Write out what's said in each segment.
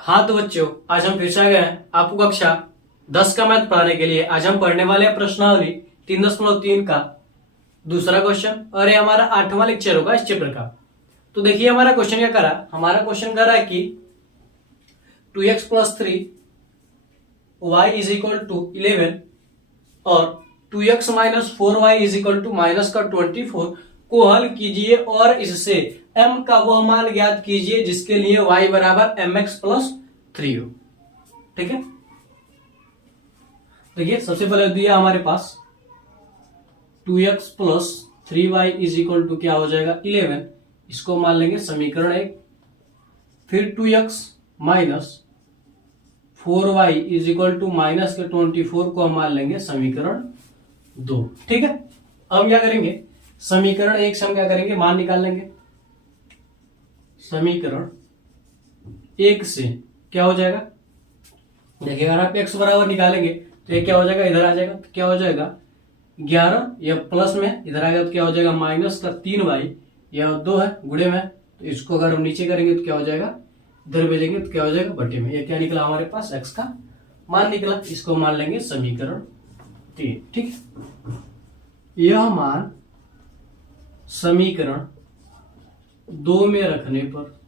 हाँ तो बच्चों, आज हम फिर से आ गए हैं आपको कक्षा 10 का मैथ पढ़ाने के लिए। आज हम पढ़ने वाले हैं प्रश्नावली 3.3 का दूसरा क्वेश्चन, और ये हमारा 8वां लेक्चर होगा इस चैप्टर का। तो देखिए हमारा क्वेश्चन क्या करा। हमारा क्वेश्चन कर रहा है कि 2x + 3 y = 11 और 2x - 4y = -24 को हल कीजिए और इससे m का वह मान ज्ञात कीजिए जिसके लिए y = mx + 3 हो। ठीक है, देखिए सबसे पहले दिया हमारे पास 2x + 3y = क्या हो जाएगा 11, इसको मान लेंगे समीकरण 1। फिर 2x - 4y = -24 को हम मान लेंगे समीकरण 2। ठीक है, अब क्या करेंगे, समीकरण 1 से हम क्या करेंगे, मान निकाल लेंगे। समीकरण 1 से क्या हो जाएगा, देखिए अगर आप x बराबर निकालेंगे तो ये क्या हो जाएगा, इधर आ जाएगा तो क्या हो जाएगा 11, या प्लस में इधर आएगा तो क्या हो जाएगा -3y, या 2 है गुणे में, तो इसको अगर हम नीचे करेंगे तो क्या हो जाएगा, इधर भेजेंगे तो क्या हो जाएगा बटे में। ये क्या निकला हमारे पास, x का मान निकला, इसको मान लेंगे समीकरण 3। ठीक है, यह मान समीकरण 2 में रखने पर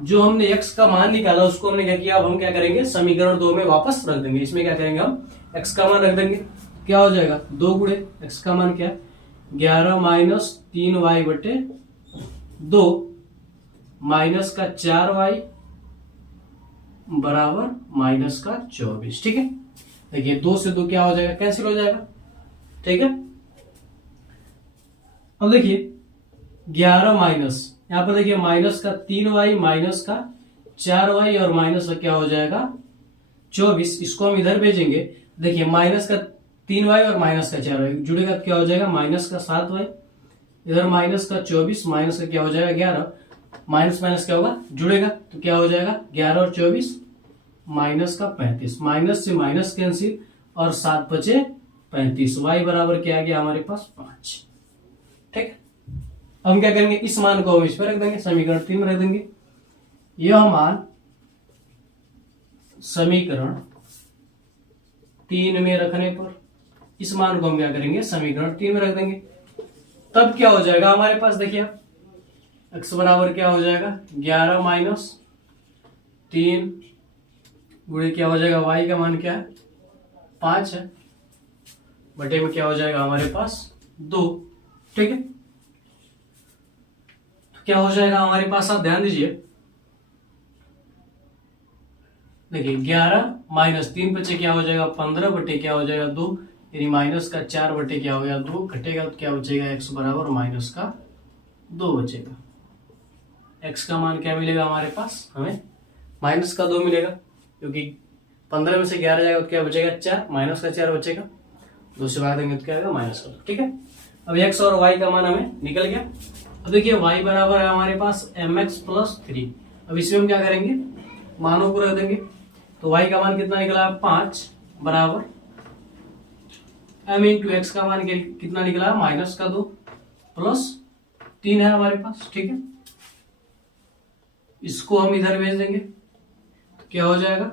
जो हमने x का मान निकाला उसको हमने क्या किया, अब हम क्या करेंगे समीकरण 2 में वापस रख देंगे। इसमें क्या करेंगे, हम x का मान रख देंगे, क्या हो जाएगा 2 गुणे x का मान क्या है 11 - 3y बटे 2 माइनस का 4y बराबर -24। ठीक है, देखिए 2 से 2 क्या हो जाएगा, कैंसिल हो जाएगा। ठीक है, अब देखिए 11 माइनस, यहां पर देखिए माइनस का 3y माइनस का 4y और माइनस का क्या हो जाएगा 24, इसको हम इधर भेजेंगे। देखिए माइनस का 3y और माइनस का 4y जुड़ेगा तो क्या हो जाएगा माइनस का 7y, इधर माइनस का 24 माइनस का क्या हो जाएगा 11, माइनस माइनस क्या होगा जुड़ेगा तो क्या हो जाएगा 11 और 24 माइनस का 35, माइनस से माइनस कैंसिल और 7 बचे 35, y बराबर क्या आ गया हमारे पास 5। ठीक है, हम क्या करेंगे, इस मान को हम इस पर रख देंगे, समीकरण 3 में रख देंगे। यह मान समीकरण 3 में रखने पर इस मान को हम क्या करेंगे, समीकरण 3 में रख देंगे। तब क्या हो जाएगा हमारे पास, देखिए x बराबर क्या हो जाएगा 11 - 3 गुणे क्या हो जाएगा y का मान क्या है 5 है, बटे में क्या हो जाएगा हमारे पास 2। ठीक है, क्या हो जाएगा हमारे पास, आप ध्यान दीजिए, देखिए 11 - 3 बचे क्या हो जाएगा 15 बटे क्या हो जाएगा 2, यानी माइनस का 4 बटे क्या हो गया 2, घटेगा तो क्या बचेगा x बराबर -2 बचेगा। x का मान क्या मिलेगा हमारे पास, हमें -2 मिलेगा, क्योंकि 15 में से 11 जाएगा तो क्या बचेगा 4, माइनस का 4 बचेगा, 2 से भाग देंगे तो क्या आएगा -2। ठीक है, अब x और y का मान हमें निकल गया। अब देखिए y बराबर है हमारे पास mx + 3। अब इसमें हम क्या करेंगे, मानों को रख देंगे, तो y का मान कितना निकला 5 बराबर m × x का मान कितना निकला -2 प्लस 3 है हमारे पास। ठीक है, इसको हम इधर भेज देंगे तो क्या हो जाएगा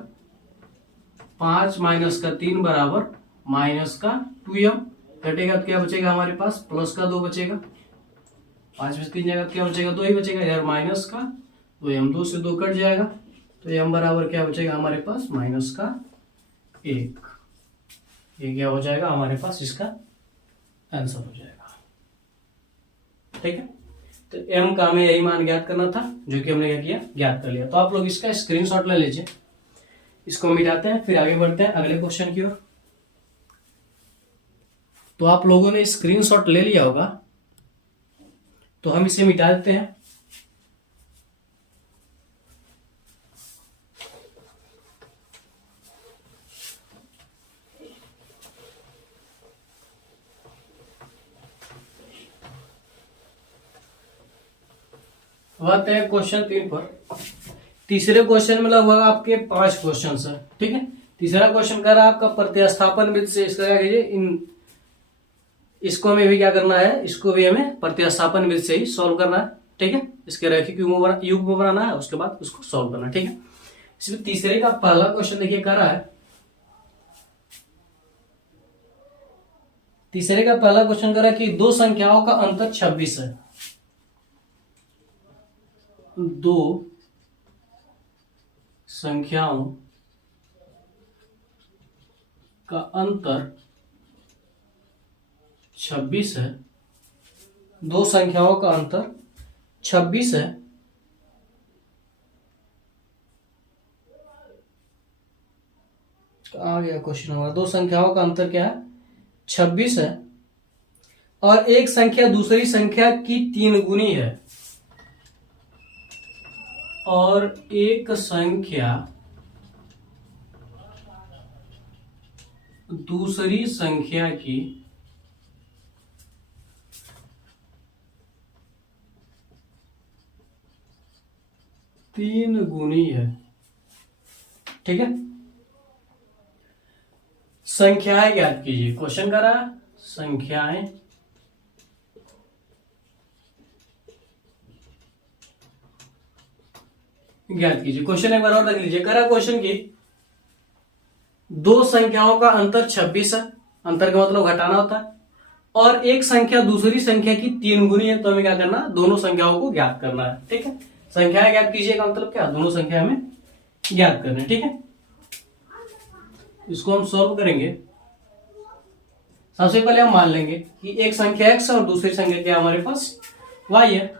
5 - 3 बराबर -2m, घटेगा तो क्या बचेगा हमारे पास +2 बचेगा, 5 में से 3 जाएगा तो क्या बचेगा 2 ही बचेगा, यार माइनस का 2m, 2 से 2 कट जाएगा तो m बराबर क्या बचेगा हमारे पास -1। ये क्या हो जाएगा हमारे पास, इसका आंसर हो जाएगा। ठीक है, तो m का हमें यही मान ज्ञात करना था, जो कि हमने क्या किया ज्ञात कर लिया। तो आप लोग इसका स्क्रीनशॉट ले लीजिए, इसको मिटाते हैं फिर आगे बढ़ते हैं अगले क्वेश्चन की ओर। तो आप लोगों ने स्क्रीनशॉट ले लिया होगा, तो हम इसे मिटा देते हैं। आते हैं क्वेश्चन 3 पर। तीसरे क्वेश्चन में लगभग आपके 5 क्वेश्चन है। ठीक है, तीसरा क्वेश्चन कर रहा है आपका प्रतिस्थापन विधि से, इसका क्या कीजिए, इसको हमें भी क्या करना है, इसको भी हमें प्रतिस्थापन विधि से ही सॉल्व करना है। ठीक है, इसके रैखिक युग्म बनाना है, उसके बाद उसको सॉल्व करना। ठीक है, इसमें तीसरे का पहला क्वेश्चन देखिए कर रहा है, तीसरे का पहला क्वेश्चन कर रहा है कि दो संख्याओं का अंतर 26 है। दो संख्याओं का अंतर 26 है। दो संख्याओं का अंतर 26 है। आ गया क्वेश्चन होगा, दो संख्याओं का अंतर क्या है? 26 है और एक संख्या दूसरी संख्या की 3 गुनी है और एक संख्या दूसरी संख्या की 3 गुनी है। ठीक है, संख्याएं ज्ञात कीजिए। क्वेश्चन कर रहा है संख्याएं ज्ञात कीजिए। क्वेश्चन एक बार और देख लीजिए। करा क्वेश्चन की दो संख्याओं का अंतर 26 है, अंतर का मतलब घटाना होता है, और एक संख्या दूसरी संख्या की 3 गुनी है। तो हमें क्या करना है? दोनों संख्याओं को ज्ञात करना है। ठीक है, संख्याएं ज्ञात कीजिए का मतलब क्या? दोनों संख्या हमें ज्ञात करना है। ठीक है, इसको हम सॉल्व करेंगे। सबसे पहले हम मान लेंगे कि एक संख्या x और दूसरी संख्या क्या हमारे पास y है।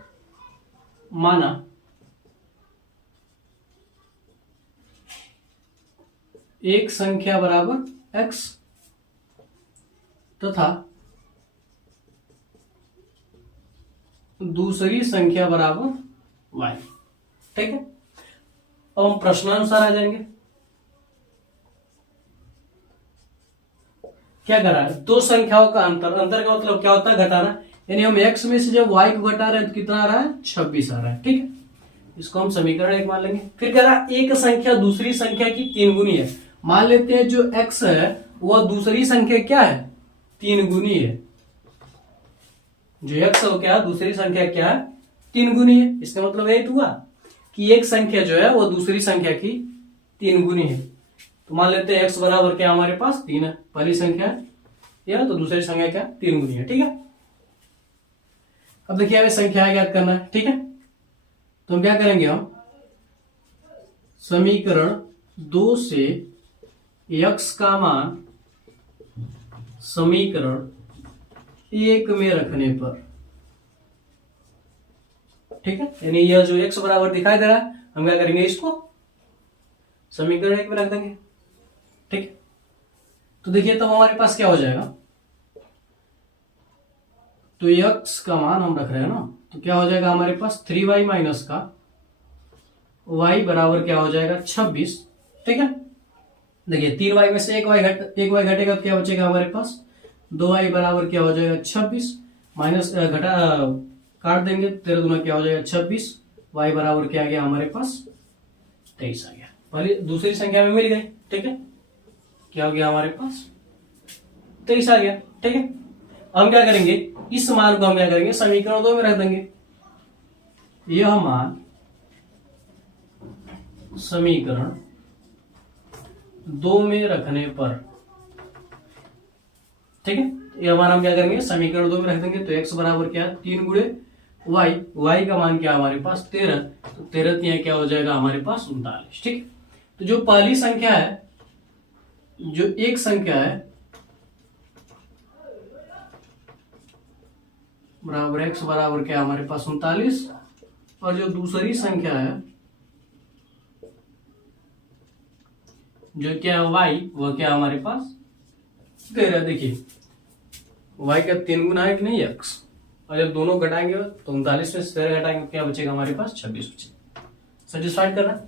माना एक संख्या बराबर x तथा दूसरी संख्या बराबर y। ठीक है, अब हम प्रश्नानुसार आ जाएंगे। क्या करा है? दो संख्याओं का अंतर, अंतर का मतलब क्या होता है? घटाना। यानी हम x में से जब y को घटा रहे हैं तो कितना आ रहा है? 26 आ रहा है। ठीक है, इसको हम समीकरण एक मान लेंगे। फिर कह रहा है एक संख्या दूसरी संख्या की 3 गुनी है। मान लेते हैं जो x है वह दूसरी संख्या क्या है? 3 गुनी है। जो x है वो क्या है? दूसरी संख्या क्या है? 3 गुनी है। इसका मतलब यही हुआ कि एक संख्या जो है वो दूसरी संख्या की 3 गुनी है। तो मान लेते हैं x बराबर क्या हमारे पास? 3 है। पहली संख्या है यह, तो दूसरी संख्या क्या? 3 गुनी है। ठीक है, अब देखिए हमें संख्या ज्ञात करना है। ठीक है, तो हम क्या करेंगे? हम समीकरण 2 से x का मान समीकरण 1 में रखने पर, ठीक है, यानी यह जो x बराबर दिखाई दे रहा है हम क्या करेंगे? इसको समीकरण 1 में रख देंगे। ठीक है, तो देखिए तब हमारे पास क्या हो जाएगा? तो x का मान हम रख रहे हैं ना, तो क्या हो जाएगा हमारे पास? 3y माइनस का y बराबर क्या हो जाएगा? 26। ठीक है, देखिए 3y में से एक y घटेगा तो क्या बचेगा हमारे पास? 2y बराबर क्या हो जाएगा? 26 माइनस घटा काट देंगे, 13 दूना क्या हो जाएगा? 26। y बराबर क्या आ गया हमारे पास? 23 आ गया। पहले दूसरी संख्या में मिल गई। ठीक है, क्या हो गया हमारे पास? 23 आ गया। ठीक है, हम क्या करेंगे? इस मान को हम क्या करेंगे? समीकरण 2 में रख देंगे। यह मान समीकरण 2 में रखने पर, ठीक है, यह मान हम क्या करेंगे? समीकरण 2 में रख देंगे। तो x बराबर क्या? 3 गुणे y का मान क्या हमारे पास? 13। तो 13 3 क्या हो जाएगा हमारे पास? 39। ठीक है, तो जो पहली संख्या है, जो एक संख्या है बराबर x बराबर क्या हमारे पास? 39, और जो दूसरी संख्या है जो क्या है y, वह क्या हमारे पास? 13। देखिए y का 3 गुना है कि नहीं x, और जब दोनों घटाएंगे तो 39 में से 13 घटाएंगे क्या बचेगा हमारे पास? 26 बचेगा। सेटिस्फाइड करना।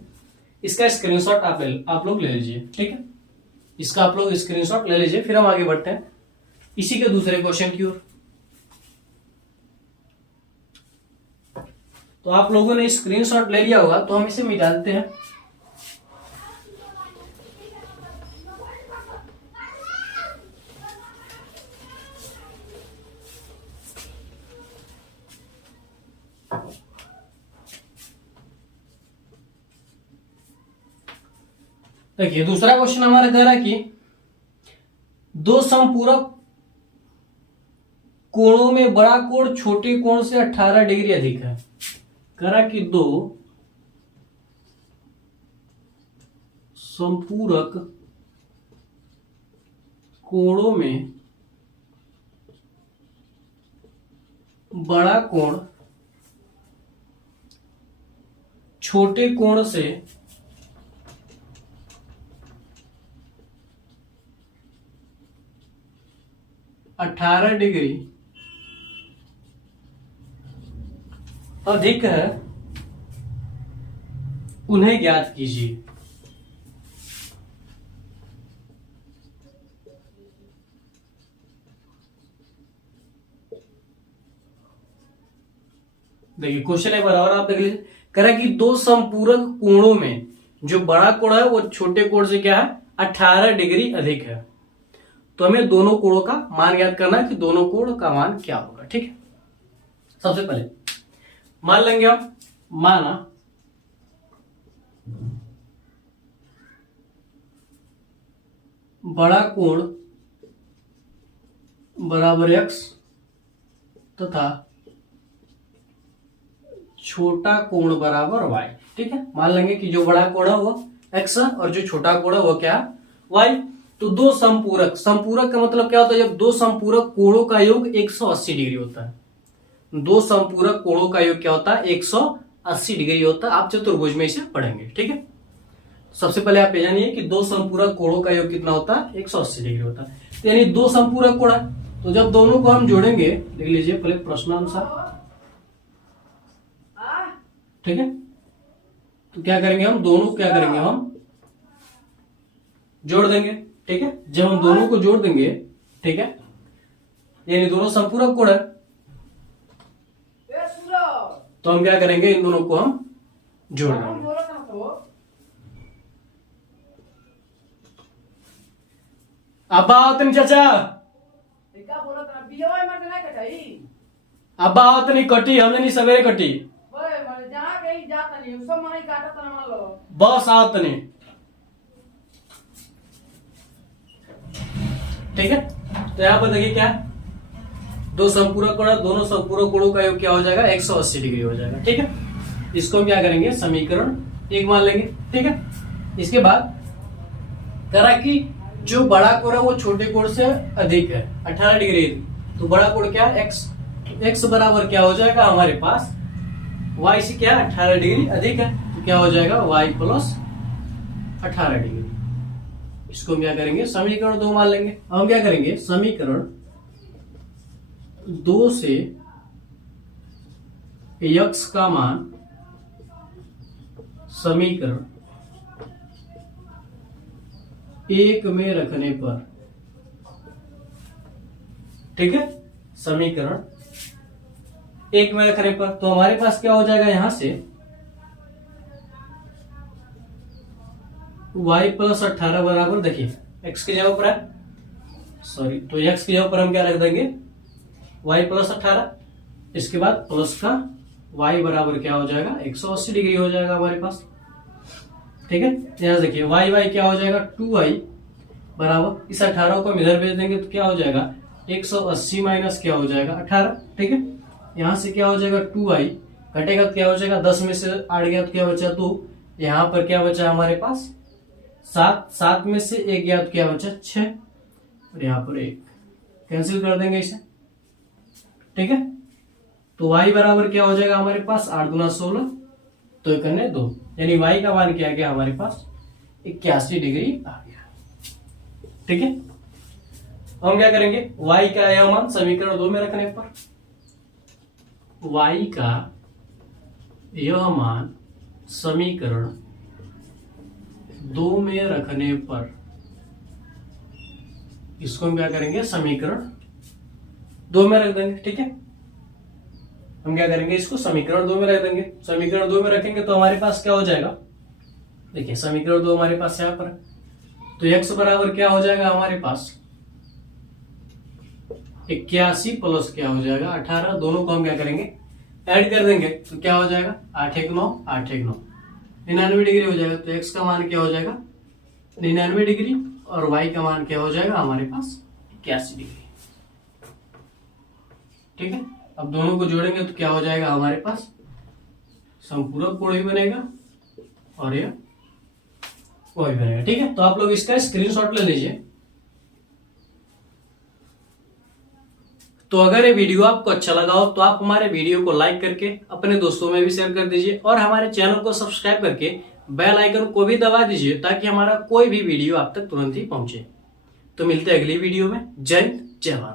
इसका स्क्रीनशॉट आप लोग ले लीजिए। ठीक है, इसका आप लोग स्क्रीनशॉट ले लीजिए। फिर हम आगे बढ़ते हैं इसी के दूसरे क्वेश्चन की ओर। तो आप लोगों ने स्क्रीनशॉट ले लिया होगा, तो हम इसे मिटा देते हैं। देखिए दूसरा क्वेश्चन हमारा कह रहा है कि दो समपूरक कोणों में बड़ा कोण छोटे कोण से 18 डिग्री अधिक है। कह रहा कि दो समपूरक कोणों में बड़ा कोण छोटे कोण से 18 डिग्री अधिक है, उन्हें ज्ञात कीजिए। देखिए क्वेश्चन एक बार और आप देख लीजिए। कह रहा है कि दो संपूरक कोणों में जो बड़ा कोण है वो छोटे कोण से क्या है 18 डिग्री अधिक है। तो हमें दोनों कोणों का मान ज्ञात करना है कि दोनों कोण का मान क्या होगा। ठीक है, सबसे पहले मान लेंगे हम, माना बड़ा कोण बराबर x तथा छोटा कोण बराबर y। ठीक है, मान लेंगे कि जो बड़ा कोण है वो x है और जो छोटा कोण है वो क्या y। तो दो संपूरक, संपूरक का मतलब क्या होता है, जब दो संपूरक कोणों का योग 180 डिग्री होता है। दो संपूरक कोणों का योग क्या होता है 180 डिग्री होता है। आप चतुर्भुज में इसे पढ़ेंगे। ठीक है, सबसे पहले आप ये जानिए कि दो संपूरक कोणों का योग कितना होता है 180 डिग्री होता है। तो यानी दो संपूरक कोण है, तो जब दोनों को हम जोड़ेंगे, लिख लीजिए पहले प्रश्नानुसार। ठीक है, तो क्या करेंगे हम, दोनों क्या करेंगे हम जोड़ देंगे। ठीक है, जब हम दोनों को जोड़ देंगे, ठीक है, यानी दोनों संपूरक कोण है, तो हम क्या करेंगे, इन दोनों को हम जोड़ देंगे। अब्बा आओ तनी चाचा, अब्बा आओ तनी, कटी हमने नहीं सवेरे कटी, बस आओ तनी। ठीक है, तो यहां पर देखिए क्या, दो संपूरक कोण, दोनों संपूरक कोणों का योग क्या हो जाएगा 180 डिग्री हो जाएगा। ठीक है, इसको हम क्या करेंगे, समीकरण 1 मान लेंगे। ठीक है, इसके बाद करा कि जो बड़ा कोण है वो छोटे कोण से अधिक है 18 डिग्री, तो बड़ा कोण क्या है x बराबर क्या हो जाएगा हमारे पास y से क्या 18 डिग्री अधिक है, तो क्या हो जाएगा y प्लस 18 डिग्री। इसको हम क्या करेंगे, समीकरण 2 मान लेंगे। हम क्या करेंगे, समीकरण 2 से x का मान समीकरण 1 में रखने पर, ठीक है, समीकरण 1 में रखने पर, तो हमारे पास क्या हो जाएगा, यहां से y प्लस 18 बराबर, देखिए x की जगह पर है, सॉरी, तो x की जगह पर हम क्या रख देंगे y प्लस 18, इसके बाद प्लस का y बराबर क्या हो जाएगा 180 डिग्री हो जाएगा हमारे पास। ठीक है, यहां देखिए y क्या हो जाएगा 2y बराबर, इस 18 को हम इधर भेज देंगे तो क्या हो जाएगा 180 माइनस क्या हो जाएगा 18। ठीक है, यहां से क्या हो जाएगा 2y घटेगा तो क्या हो जाएगा 10 में से 8 गया तो क्या बचा 2, यहां पर क्या बचा हमारे पास 7 में से 1 गया तो क्या बचा 6, और यहाँ पर 1 कैंसिल कर देंगे इसे। ठीक है, तो y बराबर क्या हो जाएगा हमारे पास 8 दूना 16, तो 1 करने 2, यानी y का मान क्या गया हमारे पास 81 डिग्री आ गया। ठीक है, हम क्या करेंगे, y का यह मान समीकरण 2 में रखने पर, y का यह मान समीकरण 2 में रखने पर, इसको हम क्या करेंगे, समीकरण 2 में रख देंगे। ठीक है, हम क्या करेंगे, इसको समीकरण 2 में रख देंगे। समीकरण 2 में रखेंगे तो हमारे पास क्या हो जाएगा, देखिए समीकरण 2 हमारे पास यहां पर, तो x बराबर क्या हो जाएगा हमारे पास 81 प्लस क्या हो जाएगा 18, दोनों को हम क्या करेंगे ऐड कर देंगे, तो क्या हो जाएगा 8 1 9 8 1 9 99 डिग्री हो जाएगा। तो x का मान क्या हो जाएगा 99 डिग्री और y का मान क्या हो जाएगा हमारे पास 81 डिग्री। ठीक है, अब दोनों को जोड़ेंगे तो क्या हो जाएगा हमारे पास संपूरक कोण भी बनेगा और यह वो भी बनेगा। ठीक है, तो आप लोग इसका स्क्रीनशॉट ले लीजिए। तो अगर ये वीडियो आपको अच्छा लगा हो तो आप हमारे वीडियो को लाइक करके अपने दोस्तों में भी शेयर कर दीजिए और हमारे चैनल को सब्सक्राइब करके बेल आइकन को भी दबा दीजिए ताकि हमारा कोई भी वीडियो आप तक तुरंत ही पहुंचे। तो मिलते हैं अगली वीडियो में। जय हिंद, जय भारत।